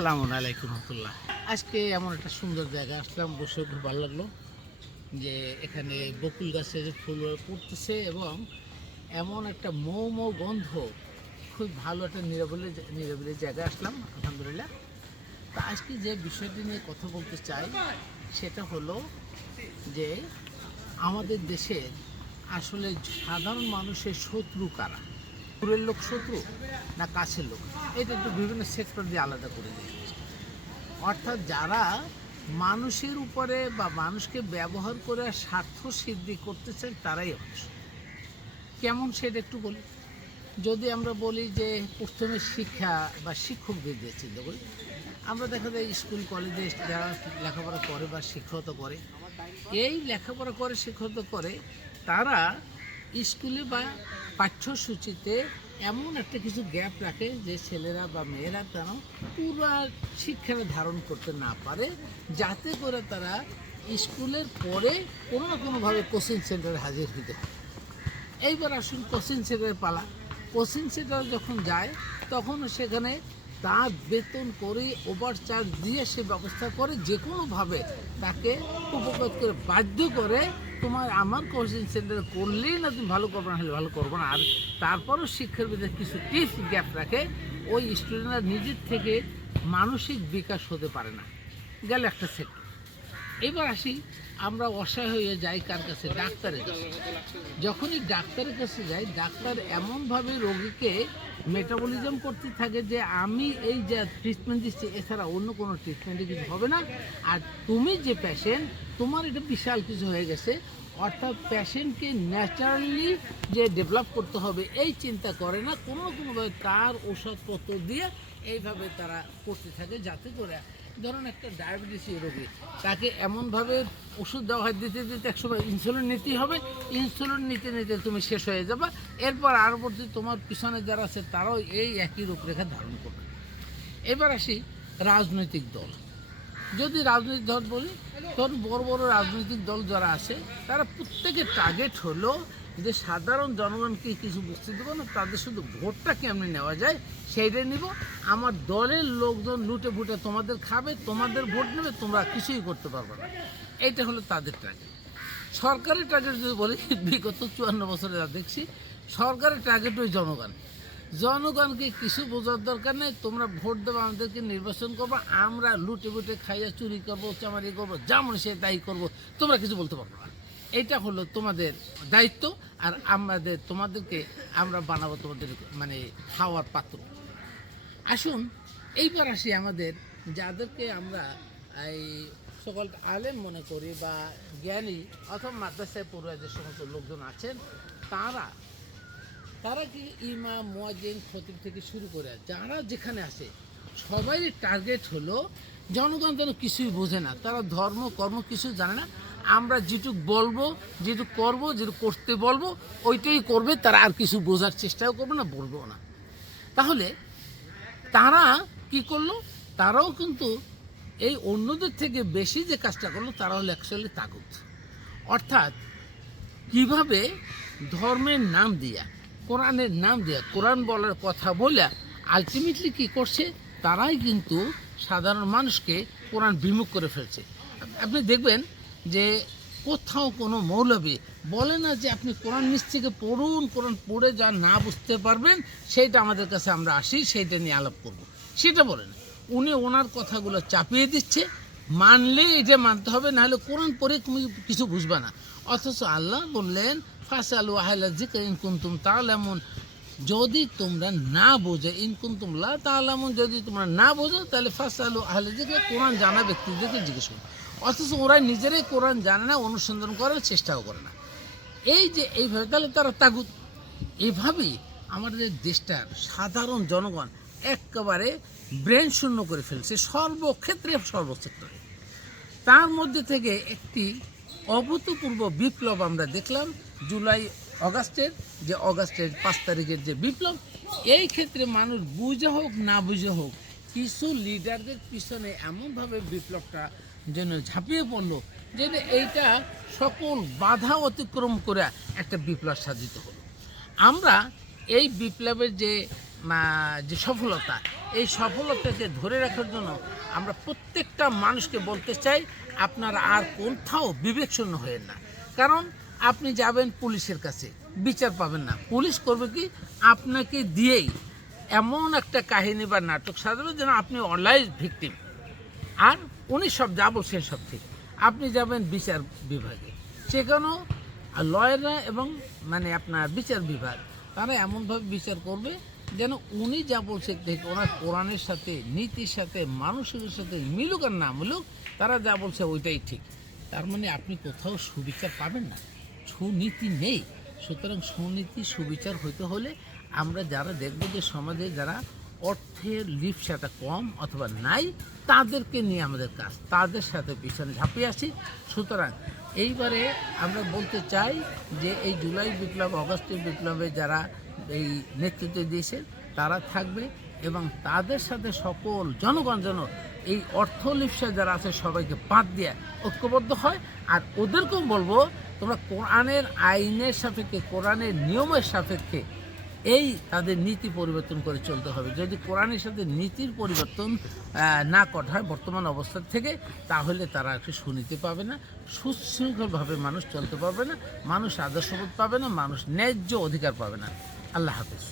আসসালামু আলাইকুম রহমতুল্লাহ। আজকে এমন একটা সুন্দর জায়গা আসলাম, বসে খুব ভালো লাগল যে এখানে বকুল গাছের ফুল পড়তেছে এবং এমন একটা মৌ মৌ গন্ধ, খুব ভালো একটা নিরাবলি নিরাবলি জায়গায় আসলাম, আলহামদুলিল্লাহ। তা আজকে যে বিষয়টি নিয়ে কথা বলতে চাই সেটা হলো যে আমাদের দেশের আসলে সাধারণ মানুষের শত্রু কারা? দূরের লোক শত্রু না কাছের লোক? এটা একটু বিভিন্ন সেক্টর দিয়ে আলাদা করে দিয়েছে। অর্থাৎ যারা মানুষের উপরে বা মানুষকে ব্যবহার করে স্বার্থ সিদ্ধি করতে চায়, তারাই মানুষ কেমন সেটা একটু বলি। যদি আমরা বলি যে প্রথমে শিক্ষা বা শিক্ষকদের দিয়ে চিন্তা করি, আমরা দেখা যায় স্কুল, কলেজে যারা লেখাপড়া করে বা শিক্ষকতা করে, এই লেখাপড়া করে, শিক্ষকতা করে, তারা স্কুলে বা পাঠ্যসূচিতে এমন একটা কিছু গ্যাপ রাখে যে ছেলেরা বা মেয়েরা যেন পুরো শিক্ষাটা ধারণ করতে না পারে, যাতে করে তারা স্কুলের পরে কোনো না কোনোভাবে কোচিং সেন্টারে হাজির হতে পারে। এইবার আসুন কোচিং সেন্টারের পালা। কোচিং সেন্টার যখন যায়, তখন সেখানে তার বেতন করে ওভার চার্জ দিয়ে সে ব্যবস্থা করে যে কোনোভাবে তাকে উপকার করে বাধ্য করে তোমার আমার কোচিং সেন্টারে করলেই না তুমি ভালো করবে, না হলে ভালো করব না। আর তারপরও শিক্ষার ভিতরে কিছু টিপস গ্যাপ রাখে, ওই স্টুডেন্টরা নিজের থেকে মানসিক বিকাশ হতে পারে না। গেল একটা সেক্টর এবার আসি, আমরা অসহায় হয়ে যাই কার কাছে? ডাক্তারের কাছে। যখনই ডাক্তারের কাছে যাই, ডাক্তার এমনভাবে রোগীকে মেটাবলিজম করতে থাকে যে আমি এই যে ট্রিটমেন্ট দিচ্ছি, এছাড়া অন্য কোনো ট্রিটমেন্টে কিছু হবে না। আর তুমি যে প্যাশেন্ট তোমার এটা বিশাল কিছু হয়ে গেছে। অর্থাৎ প্যাশেন্টকে ন্যাচারালি যে ডেভেলপ করতে হবে, এই চিন্তা করে না। কোনো কোনোভাবে তার ওষুধপত্র দিয়ে এইভাবে তারা করতে থাকে যাতে করে ধরুন একটা ডায়াবেটিস রোগী তাকে এমনভাবে ওষুধ দেওয়া হয়, দিতে দিতে একসময় ইনসুলিন নিতেই হবে। ইনসুলিন নিতে নিতে তুমি শেষ হয়ে যাবে। এরপর আরও পরবর্তী তোমার পিছনে যারা আছে, তারাও এই একই রূপরেখা ধারণ করবে। এবার আসি রাজনৈতিক দল। যদি রাজনৈতিক দল বলি, তখন বড় বড় রাজনৈতিক দল যারা আছে, তারা প্রত্যেকের টার্গেট হলো যে সাধারণ জনগণকে কিছু বুঝতে দেবো না, তাদের শুধু ভোটটা কেমনি নেওয়া যায় সেইটাই নিব। আমার দলের লোকজন লুটে ফুটে তোমাদের খাবে, তোমাদের ভোট নেবে, তোমরা কিছুই করতে পারবে না। এইটা হলো তাদের টার্গেট সরকারের টার্গেট যদি বলি, বিগত চুয়ান্ন বছরে যা দেখছি, সরকারের টার্গেট ওই জনগণ। জনগণকে কিছু বোঝার দরকার নেই, তোমরা ভোট দেবো, আমাদেরকে নির্বাচন করব, আমরা লুটে বুটে খাইয়া চুরি করব, চামারি করব, যা মনে সে তাই করব, তোমরা কিছু বলতে পারব না। এটা হলো তোমাদের দায়িত্ব। আর আমাদের, তোমাদেরকে আমরা বানাবো তোমাদের মানে খাওয়ার পাত্র। আসুন, এইবার আসি আমাদের, যাদেরকে আমরা এই সকল আলেম মনে করি বা জ্ঞানী অথবা মাদ্রাসায় পড়ুয়া যে সমস্ত লোকজন আছেন, তারা তারা কি ইমাম, মুয়াজ্জিন, খতিব থেকে শুরু করে, যারা যেখানে আসে সবারই টার্গেট হলো, জনগণ যেন কিছুই বোঝে না, তারা ধর্ম, কর্ম কিছু জানে না আমরা যেটুক বলব, যেটুক করব, যেটুক করতে বলব, ওইটাই করবে, তারা আর কিছু বোঝার চেষ্টাও করবে না বলব না। তাহলে তারা কি করল? তারাও কিন্তু এই অন্যদের থেকে বেশি যে কাজটা করল, তারা হলো অ্যাকচুয়ালি তাগুত। অর্থাৎ কীভাবে ধর্মের নাম দিয়া, কোরআনের নাম দিয়া, কোরআন বলার কথা বলে আলটিমেটলি কি করছে? তারাই কিন্তু সাধারণ মানুষকে কোরআন বিমুখ করে ফেলছে। আপনি দেখবেন যে কোথাও কোনো মৌলবী বলে না যে আপনি কোরআন নিচ থেকে পড়ুন, কোরআন পড়ে যা না বুঝতে পারবেন, সেইটা আমাদের কাছে আমরা আসি, সেইটা নিয়ে আলাপ করব। সেটা বলে না। উনি ওনার কথাগুলো চাপিয়ে দিচ্ছে, মানলে এটা মানতে হবে, নাহলে কোরআন পড়ে তুমি কিছু বুঝবে না। অথচ আল্লাহ বললেন, ফাসালু আহলা জিকর কুনতুম তাআলামুন। যদি তোমরা না বোঝো, ইন কুনতুম লা তাআলামুন। যদি তোমরা না বোঝো, তাহলে ফাসালু আহলা জিকর কোরআন জানা ব্যক্তিদেরকে জিজ্ঞেস করো। অথচ ওরা নিজেরাই কোরআন জানে না, অনুসন্ধান করার চেষ্টাও করে না। এই যে এইভাবে, তাহলে তারা তাগুত। এভাবেই আমাদের দেশটার সাধারণ জনগণ একেবারে ব্রেন শূন্য করে ফেলছে, সর্বক্ষেত্রে সর্বক্ষেত্রে। তার মধ্যে থেকে একটি অভূতপূর্ব বিপ্লব আমরা দেখলাম জুলাই অগাস্টের, যে অগাস্টের পাঁচ তারিখের যে বিপ্লব, এই ক্ষেত্রে মানুষ বুঝে হোক, না বুঝে হোক, কিছু লিডারদের পিছনে এমনভাবে বিপ্লবটা যেন ঝাঁপিয়ে পড়ল যে এইটা সকল বাধা অতিক্রম করে একটা বিপ্লব সাধিত হলো। আমরা এই বিপ্লবের যে যে সফলতা, এই সফলতাকে ধরে রাখার জন্য আমরা প্রত্যেকটা মানুষকে বলতে চাই, আপনারা আর কোথাও বিবেকশূন্য হয়ে না। কারণ আপনি যাবেন পুলিশের কাছে, বিচার পাবেন না। পুলিশ করবে কি? আপনাকে দিয়েই এমন একটা কাহিনী বা নাটক সাজাবে যেন আপনি অনলাইন ভিকটিম আর উনি সব যা বলছেন সব ঠিক। আপনি যাবেন বিচার বিভাগে। সেখানেও লয়াররা এবং মানে আপনার বিচার বিভাগ, তারা এমনভাবে বিচার করবে যেন উনি যা বলছে ঠিক, ওনার কোরআনের সাথে, নীতির সাথে, মানুষের সাথে মিলুক আর না মিলুক, তারা যা বলছে ওইটাই ঠিক। তার মানে আপনি কোথাও সুবিচার পাবেন না। সুনীতি নেই। সুতরাং সুনীতি সুবিচার হতে হলে আমরা যারা দেখব যে সমাজে যারা অর্থের লিপসাটা কম অথবা নাই, তাদেরকে নিয়ে আমাদের কাজ। তাদের সাথে পিছনে ঝাঁপিয়ে আসি সুতরাং এইবারে আমরা বলতে চাই যে এই জুলাই বিপ্লব, অগস্টের বিপ্লবে যারা এই নেতৃত্ব দিয়েছে তারা থাকবে এবং তাদের সাথে সকল জনগণ যেন এই অর্থ লিপসা যারা আছে, সবাইকে বাদ দিয়ে ঐক্যবদ্ধ হয়। আর ওদেরকেও বলব, তোমরা কোরআনের আইনের সাপেক্ষে, কোরআনের নিয়মের সাপেক্ষে এই তাদের নীতি পরিবর্তন করে চলতে হবে। যদি কোরআনের সাথে নীতির পরিবর্তন না করা হয় বর্তমান অবস্থার থেকে, তাহলে তারা একটু শুনিতে পাবে না। সুশৃঙ্খলভাবে মানুষ চলতে পারবে না, মানুষ আদর্শবোধ পাবে না, মানুষ ন্যায্য অধিকার পাবে না। আল্লাহ হাফেজ।